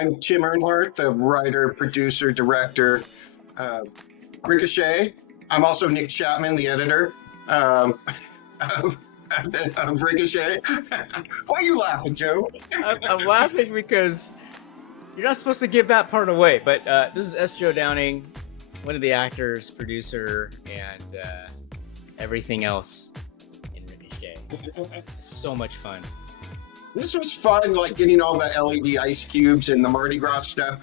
I'm Tim Earnhardt, the writer, producer, director, uh, Ricochet. I'm also Nick Chapman, the editor of, of Ricochet. Why are you laughing, Joe? I'm laughing because you're not supposed to give that part away. But this is S. Joe Downing, one of the actors, producer, and everything else in Ricochet. It's so much fun. This was fun, like getting all the LED ice cubes and the Mardi Gras stuff.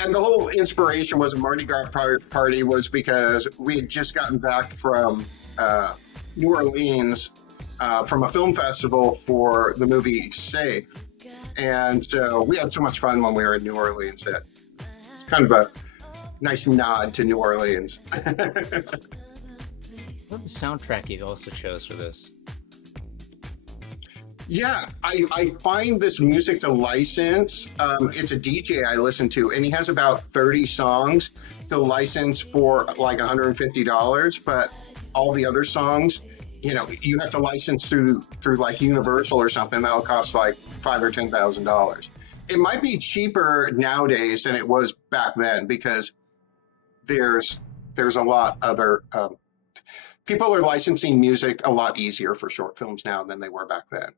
And the whole inspiration was a Mardi Gras party was because we had just gotten back from New Orleans from a film festival for the movie Safe. And so we had so much fun when we were in New Orleans that it's kind of a nice nod to New Orleans. I love the soundtrack you also chose for this. Yeah, I find this music to license. It's a DJ I listen to, and he has about 30 songs to license for like $150. But all the other songs, you have to license through like Universal or something. That'll cost like $5,000 or $10,000. It might be cheaper nowadays than it was back then because there's a lot other people are licensing music a lot easier for short films now than they were back then.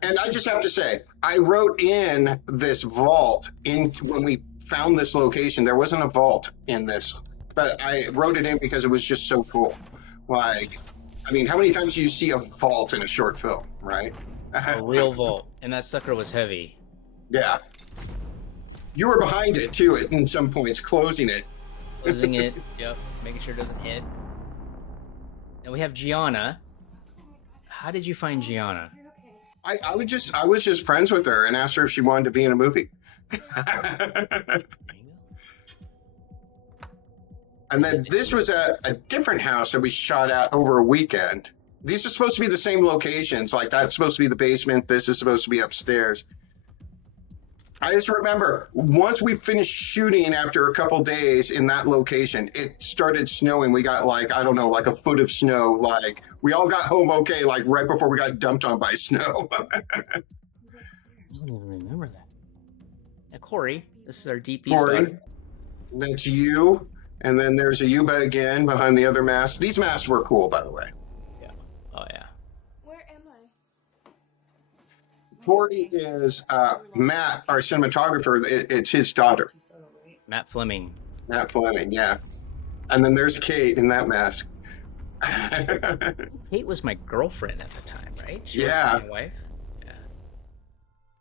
And I just have to say, I wrote in this vault when we found this location. There wasn't a vault in this, but I wrote it in because it was just so cool. Like, I mean, how many times do you see a vault in a short film, right? A real vault, and that sucker was heavy. Yeah. You were behind it too at some points, closing it. Closing it, yep, making sure it doesn't hit. And we have Gianna. How did you find Gianna? I was just friends with her and asked her if she wanted to be in a movie. And then this was a different house that we shot at over a weekend. These are supposed to be the same locations. Like that's supposed to be the basement. This is supposed to be upstairs. I just remember once we finished shooting after a couple days in that location, it started snowing. We got like, I don't know, like a foot of snow. Like we all got home okay, like right before we got dumped on by snow. I don't even remember that. Now, Corey, this is our DP Corey, spot. that's you. And then there's a Yuba again behind the other mask. These masks were cool, by the way. Yeah. Oh, yeah. Where am I? Corey is Matt, our cinematographer. It's his daughter. Matt Fleming. Matt Fleming, yeah. And then there's Kate in that mask. Kate was my girlfriend at the time, right? She Yeah. wasn't my wife. Yeah.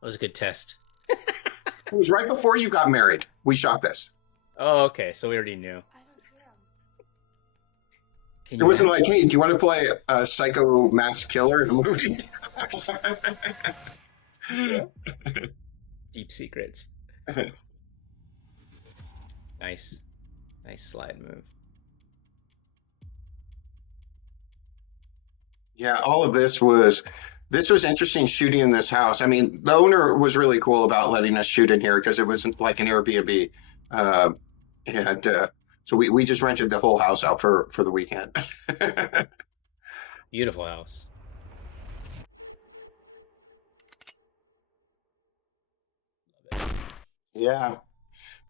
That was a good test. It was right before you got married. We shot this. Oh, okay. So we already knew. I don't see him. It wasn't like, hey, do you want to play a psycho masked killer in a movie? Deep secrets. Nice. Nice slide move. Yeah, all of this was interesting shooting in this house. I mean, the owner was really cool about letting us shoot in here because it wasn't like an Airbnb. Uh, and so we just rented the whole house out for the weekend. Beautiful house. Yeah.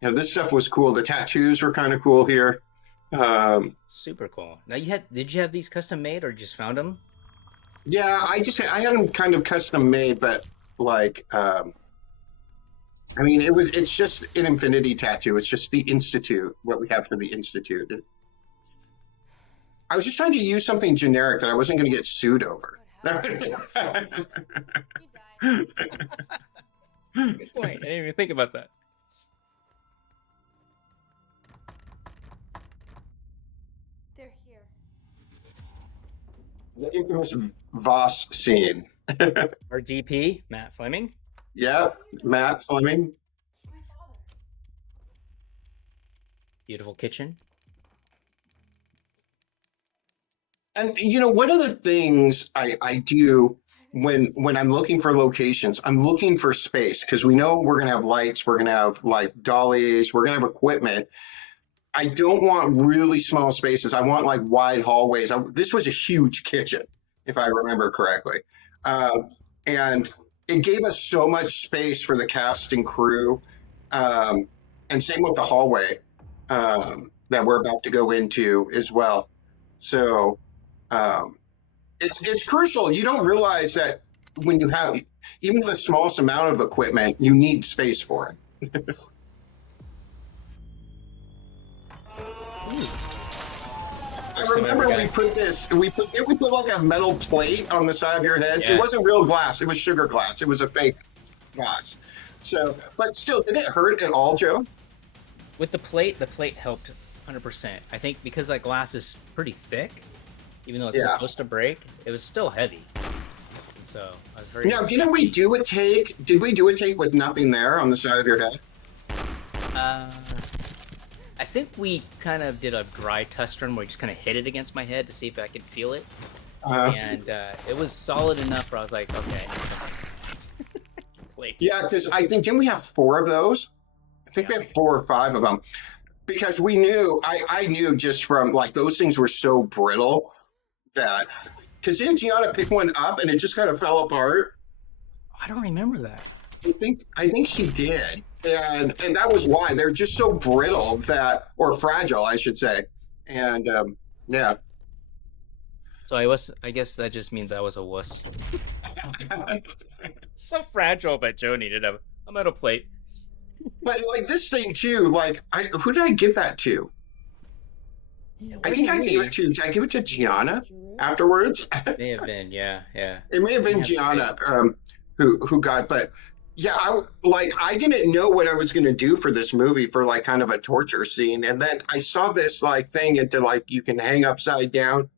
This stuff was cool. The tattoos were kind of cool here. Super cool. Now did you have these custom made or just found them? Yeah, I had them kind of custom made, but like, I mean, it's just an infinity tattoo. It's just the Institute, what we have for the Institute. I was just trying to use something generic that I wasn't going to get sued over. You died. Good point. I didn't even think about that. They're here. The infamous Voss scene. Our DP, Matt Fleming. Yeah, Matt Fleming. He's my father. Beautiful kitchen. And one of the things I do when I'm looking for locations, I'm looking for space because we know we're gonna have lights, we're gonna have like dollies, we're gonna have equipment. I don't want really small spaces. I want like wide hallways. This was a huge kitchen, if I remember correctly, and it gave us so much space for the cast and crew, and same with the hallway that we're about to go into as well. So um, it's crucial. You don't realize that when you have even the smallest amount of equipment, you need space for it. I First time I ever remember got we it. put like a metal plate on the side of your head. Yeah. It wasn't real glass; it was sugar glass. It was a fake glass. So, but still, did it hurt at all, Joe? With the plate helped 100%. I think because that glass is pretty thick, even though it's Yeah. supposed to break, it was still heavy. And so I was very. Now, didn't we do a take? Did we do a take with nothing there on the side of your head? I think we kind of did a dry test run where we just kind of hit it against my head to see if I could feel it, and it was solid enough where I was like, okay, I need some plate. Yeah, because I think didn't we have 4 of those? I think we had 4 or 5 of them because we knew. I knew just from like those things were so brittle that because didn't Gianna pick one up and it just kind of fell apart? I don't remember that. I think she did, and that was why they're just so brittle that, or fragile, I should say, and yeah. So I guess that just means I was a wuss. So fragile, but Joe needed a metal plate. But like this thing too, like who did I give that to? I think I gave it to. Did I give it to Gianna afterwards? May have been, yeah. It may have been Gianna who got, but yeah, I didn't know what I was going to do for this movie for like kind of a torture scene, and then I saw this like thing into like you can hang upside down,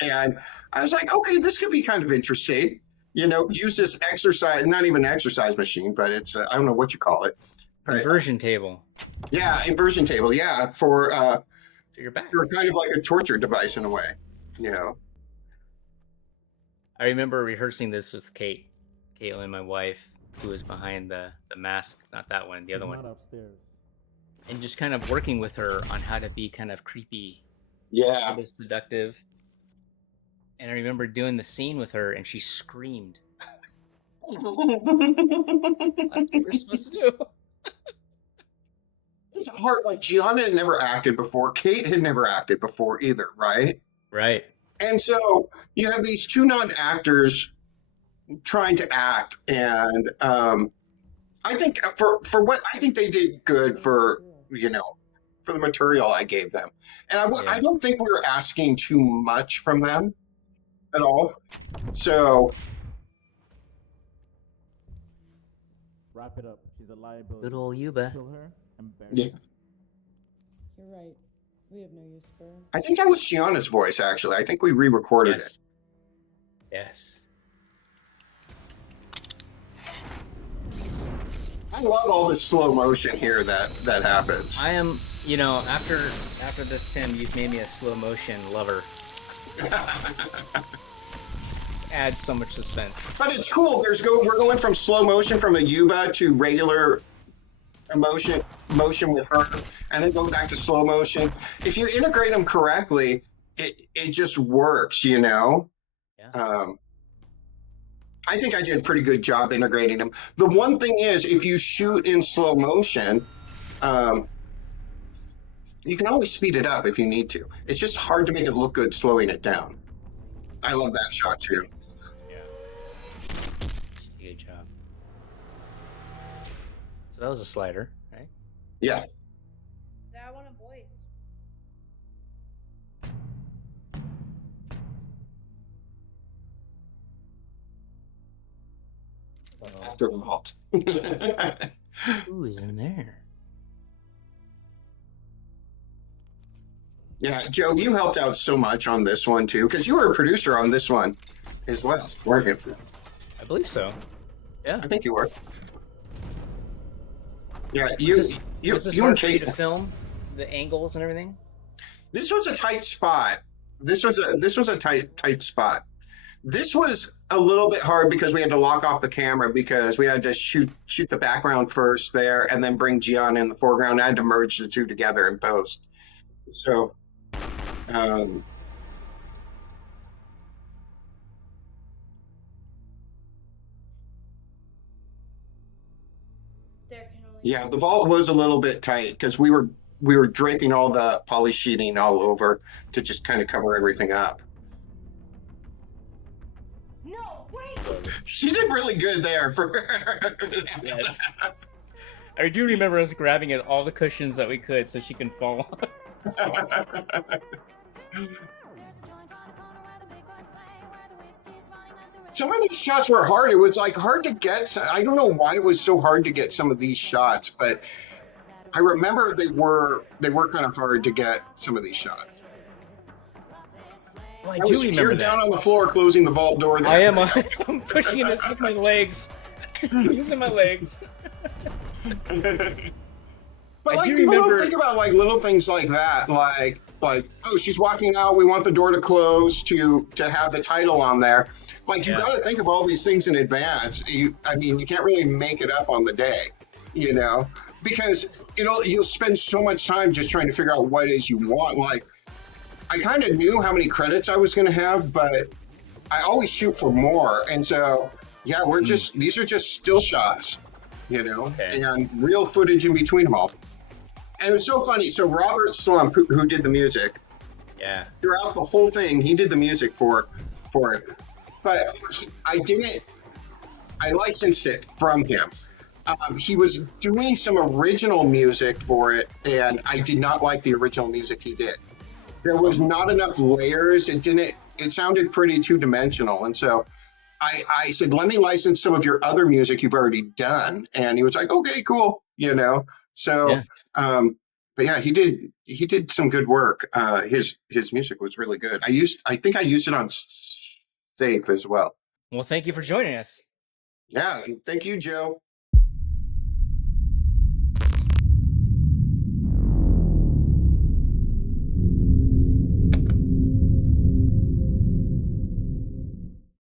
and I was like, okay, this could be kind of interesting. You know, use this exercise, not even an exercise machine, but it's I don't know what you call it. But, Inversion table. yeah, inversion table. Yeah, for So you're back. kind of like a torture device in a way. You know. I remember rehearsing this with Caitlin, my wife, who was behind the mask, not that one, the other one. Not upstairs. And just kind of working with her on how to be kind of creepy, Yeah. kind of seductive. And I remember doing the scene with her, and she screamed. Like, what we're supposed to do? It's hard. Like Gianna had never acted before. Kate had never acted before either, right? Right. And so you have these 2 non-actors trying to act, and I think for what I think they did good for for the material I gave them, and I don't think we were asking too much from them at all. So Wrap it up. She's a liability. Good old Yuba. Kill her and bury yeah, her. You're right. We have no use for her. I think that was Gianna's voice. Actually, I think we re-recorded Yes. Yes. it. I love all this slow motion here that happens. I am, after this, Tim, you've made me a slow motion lover. Just adds so much suspense. But it's cool. We're going from slow motion from a Yuba to regular motion with her, and then go back to slow motion. If you integrate them correctly, it just works. Yeah. I think I did a pretty good job integrating them. The one thing is, if you shoot in slow motion, you can always speed it up if you need to. It's just hard to make it look good slowing it down. I love that shot too. Yeah. Good job. So that was a slider, right? Yeah. Dad, I want a voice. After the vault. Who's in there? Yeah, Joe, you helped out so much on this one too, because you were a producer on this one as well, weren't you? I believe so. Yeah. I think you were. Yeah, Was you this and hard for you Kate. to film the angles and everything? This was a tight spot. This was a tight spot. This was a little bit hard because we had to lock off the camera because we had to shoot the background first there and then bring Gianna in the foreground. I had to merge the 2 together in post. So, Yeah, the vault was a little bit tight because we were draping all the poly sheeting all over to just kind of cover everything up. No, wait! She did really good there for Yes. I do remember us grabbing at all the cushions that we could so she can fall on. Some of these shots were hard. It was like hard to get. I don't know why it was so hard to get some of these shots, but I remember they were kind of hard to get some of these shots. Oh, I I do was- remember You're that. down on the floor closing the vault door there. I am. I'm pushing this with my legs. Using my legs. But I like do people remember- don't think about like little things like that, like oh, she's walking out, we want the door to close to have the title on there. Like you Yeah. got to think of all these things in advance. I mean, you can't really make it up on the day, you know, because you'll spend so much time just trying to figure out what it is you want. Like I kind of knew how many credits I was going to have, but I always shoot for more, and so yeah, we're just these are just still shots, you know, Okay. and real footage in between them all. And it was so funny. So Robert Slump, who did the music, Yeah. throughout the whole thing, he did the music for it. But I licensed it from him. He was doing some original music for it, and I did not like the original music he did. There was not enough layers. It sounded pretty two-dimensional. And so I said, let me license some of your other music you've already done. And he was like, okay, cool. You know? So, Yeah. but yeah, he did some good work. His music was really good. I think I used it on Safe as well. Well, thank you for joining us. Yeah. And thank you, Joe.